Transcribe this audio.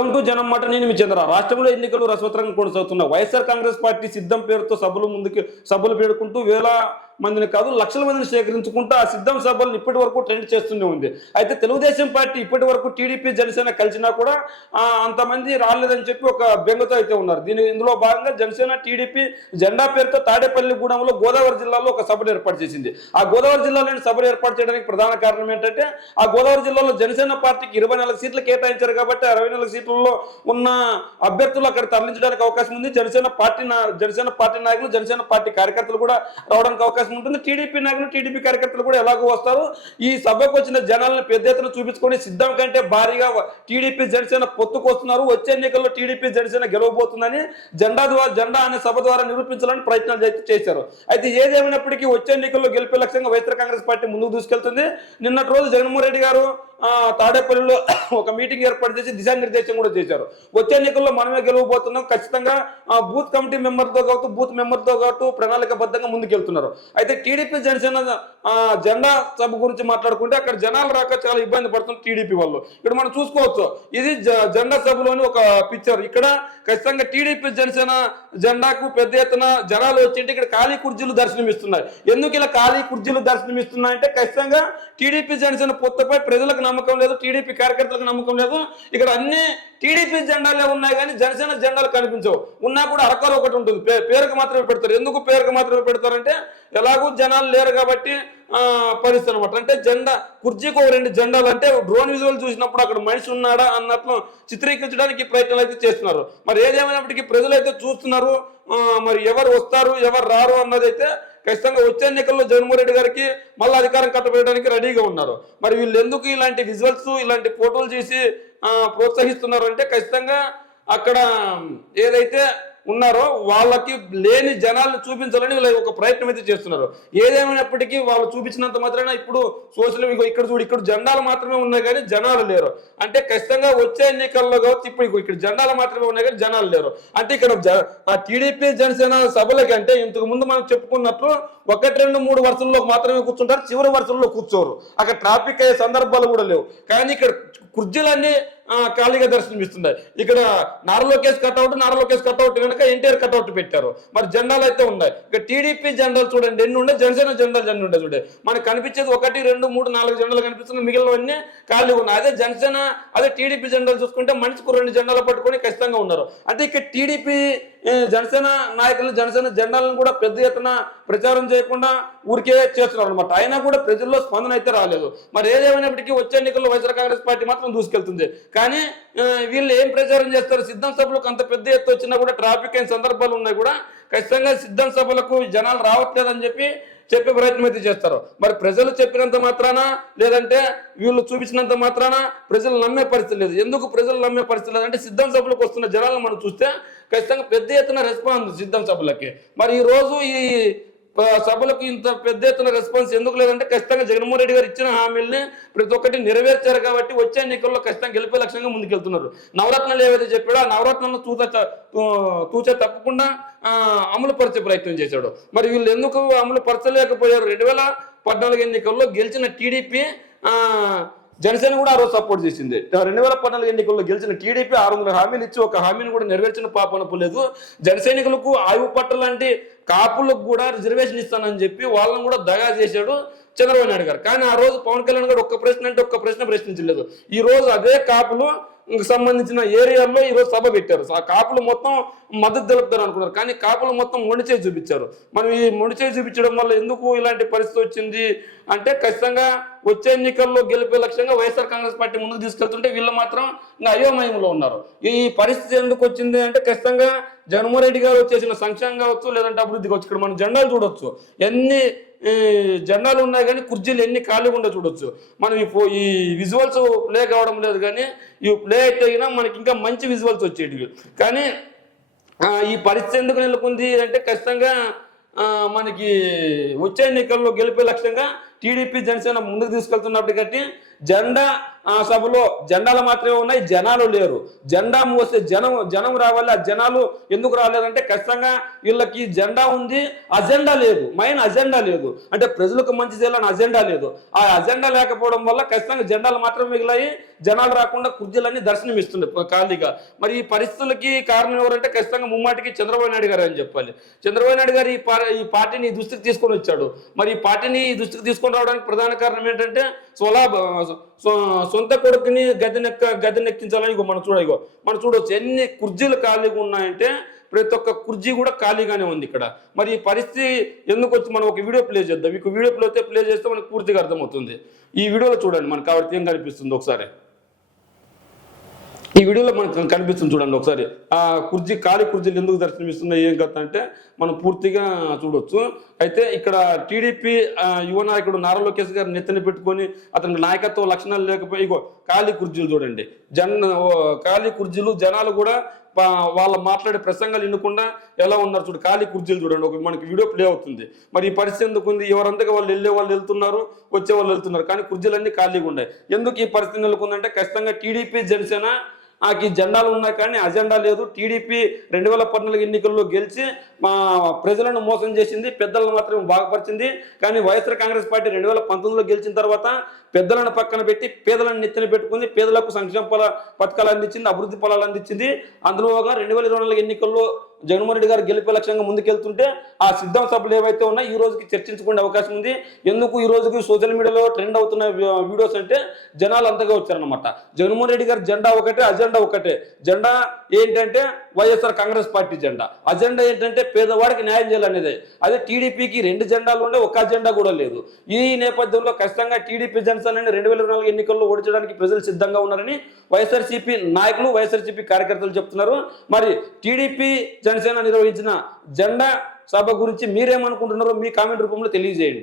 Welcome to జనం మాట. నేను మీ చంద్ర. రాష్ట్రంలో ఎన్నికలు రసవత్తరంగా కొనసాగుతున్న వైఎస్ఆర్ కాంగ్రెస్ పార్టీ సిద్ధం పేరుతో సభలు పేడుకుంటూ వేల మందిని కాదు లక్షల మందిని సేకరించుకుంటూ ఆ సిద్ధం సభలను ఇప్పటి వరకు ట్రెండ్ చేస్తూనే ఉంది. అయితే తెలుగుదేశం పార్టీ ఇప్పటి వరకు టీడీపీ జనసేన కలిసినా కూడా అంతమంది రాలేదని చెప్పి ఒక బెంగతో అయితే ఉన్నారు. ఇందులో భాగంగా జనసేన టీడీపీ జెండా పేరుతో తాడేపల్లిగూడెంలో గోదావరి జిల్లాలో ఒక సభను ఏర్పాటు చేసింది. ఆ గోదావరి జిల్లాలోని సభను ఏర్పాటు చేయడానికి ప్రధాన కారణం ఏంటంటే ఆ గోదావరి జిల్లాలో జనసేన పార్టీకి 24 సీట్లు కేటాయించారు కాబట్టి 24 సీట్లలో ఉన్న అభ్యర్థులు అక్కడ తరలించడానికి అవకాశం ఉంది. జనసేన పార్టీ నాయకులు జనసేన పార్టీ కార్యకర్తలు కూడా రావడానికి అవకాశం ఉంటుంది. టీడీపీ నాయకులు టీడీపీ కార్యకర్తలు కూడా ఎలాగో వస్తారు. ఈ సభకు వచ్చిన జనాలను పెద్ద ఎత్తున చూపించుకొని సిద్ధం కంటే భారీగా టీడీపీ జనసేన పొత్తుకు వస్తున్నారు. వచ్చే ఎన్నికల్లో టీడీపీ జనసేన గెలవబోతుందని జెండా అనే సభ ద్వారా నిరూపించాలని ప్రయత్నాలు అయితే చేశారు. అయితే ఏదేమైనప్పటికీ వచ్చే ఎన్నికల్లో గెలిపే లక్ష్యంగా వైఎస్ఆర్ కాంగ్రెస్ పార్టీ ముందుకు దూసుకెళ్తుంది. నిన్నటి రోజు జగన్మోహన్ రెడ్డి గారు తాడేపల్లిలో ఒక మీటింగ్ ఏర్పాటు చేసి దిశానిర్దేశం కూడా చేశారు. వచ్చే ఎన్నికల్లో మనమే గెలవబోతున్నాం, ఖచ్చితంగా బూత్ కమిటీ మెంబర్తో కావచ్చు బూత్ మెంబర్తో కావచ్చు ప్రణాళికబద్ధంగా ముందుకెళ్తున్నారు. అయితే టీడీపీ జనసేన జెండా సభ గురించి మాట్లాడుకుంటే అక్కడ జనాలు రాక చాలా ఇబ్బంది పడుతుంది టీడీపీ వాళ్ళు. ఇక్కడ మనం చూసుకోవచ్చు, ఇది జెండా సభలోని ఒక పిక్చర్. ఇక్కడ ఖచ్చితంగా టీడీపీ జనసేన జెండాకు పెద్ద ఎత్తున జనాలు వచ్చింటే ఇక్కడ ఖాళీ కుర్చీలు దర్శనమిస్తున్నాయి. ఎందుకు ఇలా ఖాళీ కుర్చీలు దర్శనమిస్తున్నాయంటే ఖచ్చితంగా టీడీపీ జనసేన పొత్తుపై ప్రజలకు నమ్మకం లేదు, టీడీపీ కార్యకర్తలకు నమ్మకం లేదు. ఇక్కడ అన్ని టీడీపీ జెండాలే ఉన్నాయి కానీ జనసేన జెండాలు కనిపించవు. ఉన్నా కూడా అరకలు ఒకటి ఉంటుంది, పేరుకు మాత్రమే పెడతారు. ఎందుకు పేరుకు మాత్రమే పెడతారంటే ఎలాగూ జనాలు లేరు కాబట్టి పరిస్థితి అనమాట. అంటే జెండా కుర్చీకి ఒక 2 జెండాలు, అంటే డ్రోన్ విజువల్ చూసినప్పుడు అక్కడ మనిషి ఉన్నాడా అన్నట్లు చిత్రీకరించడానికి ప్రయత్నాలు అయితే చేస్తున్నారు. మరి ఏదేమైనప్పటికీ ప్రజలైతే చూస్తున్నారు. మరి ఎవరు వస్తారు ఎవరు రారు అన్నదైతే ఖచ్చితంగా వచ్చే ఎన్నికల్లో జగన్మోహన్ రెడ్డి గారికి మళ్ళీ అధికారం కట్టబెట్టడానికి రెడీగా ఉన్నారు. మరి వీళ్ళు ఎందుకు ఇలాంటి విజువల్స్ ఇలాంటి ఫోటోలు చేసి ప్రోత్సహిస్తున్నారు అంటే ఖచ్చితంగా అక్కడ ఏదైతే ఉన్నారో వాళ్ళకి లేని జనాలను చూపించాలని వీళ్ళు ఒక ప్రయత్నం అయితే చేస్తున్నారు. ఏదేమైనప్పటికీ వాళ్ళు చూపించినంత మాత్రాన ఇప్పుడు ఇక్కడ జెండాలు మాత్రమే ఉన్నాయి కానీ జనాలు లేరు. అంటే ఖచ్చితంగా వచ్చే ఎన్నికల్లో కావచ్చు ఇప్పుడు ఇక్కడ జెండాలు మాత్రమే ఉన్నాయి కానీ జనాలు లేరు. అంటే ఇక్కడ టీడీపీ జనసేన సభలకి అంటే ఇంతకు ముందు మనం చెప్పుకున్నట్లు 1, 2, 3 వరుసల్లో మాత్రమే కూర్చుంటారు, చివరి వరుసల్లో కూర్చోరు. అక్కడ ట్రాఫిక్ అయ్యే సందర్భాలు కూడా లేవు. కానీ ఇక్కడ కుర్చీలన్నీ ఖాళీగా దర్శనమిస్తున్నాయి. ఇక్కడ నారా లోకేష్ కట్అవుట్ కనుక ఎన్టీఆర్ కట్అవుట్ పెట్టారు. మరి జెండాలు అయితే ఉన్నాయి. ఇక టీడీపీ జెండాలు చూడండి ఎన్ని ఉండే, జనసేన జెండా ఉండే చూడండి. మనకు కనిపించేది 1, 2, 3, 4 జెండాలు కనిపిస్తున్నాయి, మిగిలినవన్నీ ఖాళీగా ఉన్నాయి. అదే టీడీపీ జెండాలు చూసుకుంటే మనిషికి 2 జెండాలు పట్టుకొని ఖచ్చితంగా ఉన్నారు. అంటే ఇక్కడ టీడీపీ జనసేన నాయకులు జనసేన జెండాలను కూడా పెద్ద ఎత్తున ప్రచారం చేయకుండా ఊరికే చేస్తున్నారు అనమాట. అయినా కూడా ప్రజల్లో స్పందన అయితే రాలేదు. మరి ఏదేమైనప్పటికీ వచ్చే ఎన్నికల్లో వైఎస్ఆర్ కాంగ్రెస్ పార్టీ మాత్రం దూసుకెళ్తుంది. కానీ వీళ్ళు ఏం ప్రచారం చేస్తారు? సిద్ధం సభలకు అంత పెద్ద ఎత్తు వచ్చినా కూడా ట్రాఫిక్ అయిన సందర్భాలు ఉన్నాయి కూడా ఖచ్చితంగా సిద్ధం సభలకు జనాలు రావట్లేదని చెప్పే ప్రయత్నం అయితే చేస్తారు. మరి ప్రజలు చెప్పినంత మాత్రాన లేదంటే వీళ్ళు చూపించినంత మాత్రాన ప్రజలు నమ్మే పరిస్థితి లేదు. ఎందుకు ప్రజలు నమ్మే పరిస్థితి లేదంటే సిద్ధం సభలకు వస్తున్న జనాలను మనం చూస్తే ఖచ్చితంగా పెద్ద ఎత్తున రెస్పాన్స్ సిద్ధం సభలకి. మరి ఈ రోజు ఈ సభలకు ఇంత పెద్ద ఎత్తున రెస్పాన్స్ ఎందుకు లేదంటే ఖచ్చితంగా జగన్మోహన్ రెడ్డి గారు ఇచ్చిన హామీల్ని ప్రతి ఒక్కటి నెరవేర్చారు కాబట్టి వచ్చే ఎన్నికల్లో ఖచ్చితంగా గెలిపే లక్ష్యంగా ముందుకెళ్తున్నారు. నవరత్నాలు ఏవైతే చెప్పాడో ఆ నవరత్నాలను తూచా తప్పకుండా అమలు పరిచే ప్రయత్నం చేశాడు. మరి వీళ్ళు ఎందుకు అమలు పరచలేకపోయారు? 2014 ఎన్నికల్లో గెలిచిన టీడీపీ జనసేన కూడా ఆ రోజు సపోర్ట్ చేసింది. 2014 ఎన్నికల్లో గెలిచిన టీడీపీ 600 హామీలు ఇచ్చి ఒక హామీని కూడా నెరవేర్చిన పాపన పోలేదు. జనసైనికులకు ఆయువు పట్ట లాంటి కాపులకు కూడా రిజర్వేషన్ ఇస్తానని చెప్పి వాళ్ళని కూడా దగా చేశాడు చంద్రబాబు నాయుడు గారు. కానీ ఆ రోజు పవన్ కళ్యాణ్ గారు ఒక్క ప్రశ్న ప్రశ్నించలేదు. ఈ రోజు అదే కాపులు సంబంధించిన ఏరియాల్లో ఈరోజు సభ పెట్టారు. ఆ కాపులు మొత్తం మద్దతు తెలుపుతారు అనుకున్నారు, కానీ కాపులు మొత్తం మొండిచేయి చూపించారు. మనం ఈ మొండిచేయి చూపించడం వల్ల ఎందుకు ఇలాంటి పరిస్థితి వచ్చింది అంటే ఖచ్చితంగా వచ్చే ఎన్నికల్లో గెలిపే లక్ష్యంగా వైఎస్ఆర్ కాంగ్రెస్ పార్టీ ముందుకు తీసుకెళ్తుంటే వీళ్ళు మాత్రం ఇంకా అయోమయంలో ఉన్నారు. ఈ పరిస్థితి ఎందుకు వచ్చింది అంటే ఖచ్చితంగా జగన్మోహన్ రెడ్డి గారు చేసిన సంక్షేమం కావచ్చు లేదంటే అభివృద్ధి కావచ్చు. ఇక్కడ మనం జెండాలు చూడొచ్చు, ఎన్ని జెండాలు ఉన్నాయి కానీ కుర్చీలు ఎన్ని ఖాళీగా ఉండో చూడొచ్చు. మనం ఈ విజువల్స్ ప్లే కావడం లేదు, కానీ ఇవి ప్లే అయితే మనకి ఇంకా మంచి విజువల్స్ వచ్చేటివి. కానీ ఈ పరిస్థితి ఎందుకు నెలకొంది అంటే ఖచ్చితంగా మనకి వచ్చే ఎన్నికల్లో గెలిపే లక్ష్యంగా టీడీపీ జనసేన ముందుకు తీసుకెళ్తున్నప్పటికీ జెండా సభలో జెండాలు మాత్రమే ఉన్నాయి, జనాలు లేరు. జెండా మోస్తే జనం రావాలి. ఆ జనాలు ఎందుకు రాలేదంటే ఖచ్చితంగా వీళ్ళకి జెండా ఉంది, అజెండా లేదు. మెయిన్ అజెండా లేదు, అంటే ప్రజలకు మంచి చేయాలని అజెండా లేదు. ఆ అజెండా లేకపోవడం వల్ల ఖచ్చితంగా జెండాలు మాత్రమే మిగిలాయి, జనాలు రాకుండా కుర్చీలన్నీ దర్శనం ఇస్తుండే ఖాళీగా. మరి ఈ పరిస్థితులకి కారణం ఎవరంటే ఖచ్చితంగా ముమ్మాటికి చంద్రబాబు నాయుడు గారు అని చెప్పాలి. చంద్రబాబు నాయుడు గారు ఈ పార్టీని ఈ దుస్థితికి తీసుకొని వచ్చాడు. మరి ఈ పార్టీని ఈ దుస్థితికి తీసుకొని రావడానికి ప్రధాన కారణం ఏంటంటే సొంత కొడుకుని గద్దెనెక్కించాలని మనం చూడవచ్చు ఎన్ని కుర్చీలు ఖాళీగా ఉన్నాయంటే ప్రతి ఒక్క కుర్చీ కూడా ఖాళీగానే ఉంది ఇక్కడ. మరి ఈ పరిస్థితి ఎందుకు వచ్చి మనం ఒక వీడియో ప్లే చేద్దాం. మీకు వీడియో ప్లే చేస్తే మనకు పూర్తిగా అర్థమవుతుంది. ఈ వీడియోలో చూడండి మనకు కాబట్టి ఏం కనిపిస్తుంది ఒకసారి. ఈ వీడియోలో మనకు కనిపిస్తుంది చూడండి ఒకసారి. ఆ ఖాళీ కుర్చీలు ఎందుకు దర్శనమిస్తున్నాయి ఏం కథ అంటే మనం పూర్తిగా చూడొచ్చు. అయితే ఇక్కడ టీడీపీ యువ నాయకుడు నారా లోకేష్ గారు నెత్తిన పెట్టుకొని అతనికి నాయకత్వ లక్షణాలు లేకపోయి ఖాళీ కుర్చీలు చూడండి. ఖాళీ కుర్చీలు, జనాలు కూడా వాళ్ళ మాట్లాడే ప్రసంగాలు వినకుండా ఎలా ఉన్నారు చూడు. ఖాళీ కుర్చీలు చూడండి, మనకి వీడియో ప్లే అవుతుంది. మరి ఈ పరిస్థితి ఎందుకు ఉంది? ఎవరంతగా వాళ్ళు వెళ్తున్నారు, వచ్చే వాళ్ళు వెళ్తున్నారు, కానీ కుర్చీలన్నీ ఖాళీగా ఉన్నాయి. ఎందుకు ఈ పరిస్థితి నెలకొందంటే ఖచ్చితంగా టీడీపీ జనసేన ఈ జెండాలు ఉన్నాయి కానీ అజెండా లేదు. టీడీపీ 2014 ఎన్నికల్లో గెలిచి ప్రజలను మోసం చేసింది, పెద్దలను మాత్రం బాగుపరిచింది. కానీ వైఎస్ఆర్ కాంగ్రెస్ పార్టీ 2019లో గెలిచిన తర్వాత పెద్దలను పక్కన పెట్టి పేదలను నెత్తిన పెట్టుకుంది, పేదలకు సంక్షేమ పథకాలు అందించింది, అభివృద్ధి ఫలాలు అందించింది. అందులోగా 2024 ఎన్నికల్లో జగన్మోహన్ రెడ్డి గారు గెలిపే లక్ష్యంగా ముందుకెళ్తుంటే ఆ సిద్ధం సభలు ఏవైతే ఉన్నాయో ఈ రోజుకి చర్చించుకునే అవకాశం ఉంది. ఎందుకు ఈ రోజుకి సోషల్ మీడియాలో ట్రెండ్ అవుతున్న వీడియోస్ అంటే జనాలు అంతగా వచ్చారనమాట. జగన్మోహన్ రెడ్డి గారి జెండా ఒకటే, అజెండా ఒకటే. జెండా ఏంటంటే వైఎస్ఆర్ కాంగ్రెస్ పార్టీ జెండా, అజెండా ఏంటంటే పేదవాడికి న్యాయం చేయాలనేదే. అదే టీడీపీకి 2 జెండాలు ఉండే, ఒక అజెండా కూడా లేదు. ఈ నేపథ్యంలో ఖచ్చితంగా టీడీపీ జనసేన 2024 ఎన్నికల్లో ఓడించడానికి ప్రజలు సిద్ధంగా ఉన్నారని వైఎస్ఆర్సీపీ నాయకులు, వైఎస్ఆర్సీపీ కార్యకర్తలు చెప్తున్నారు. మరి టీడీపీ జనసేన నిర్వహించిన జెండా సభ గురించి మీరేమనుకుంటున్నారో మీ కామెంట్ రూపంలో తెలియజేయండి.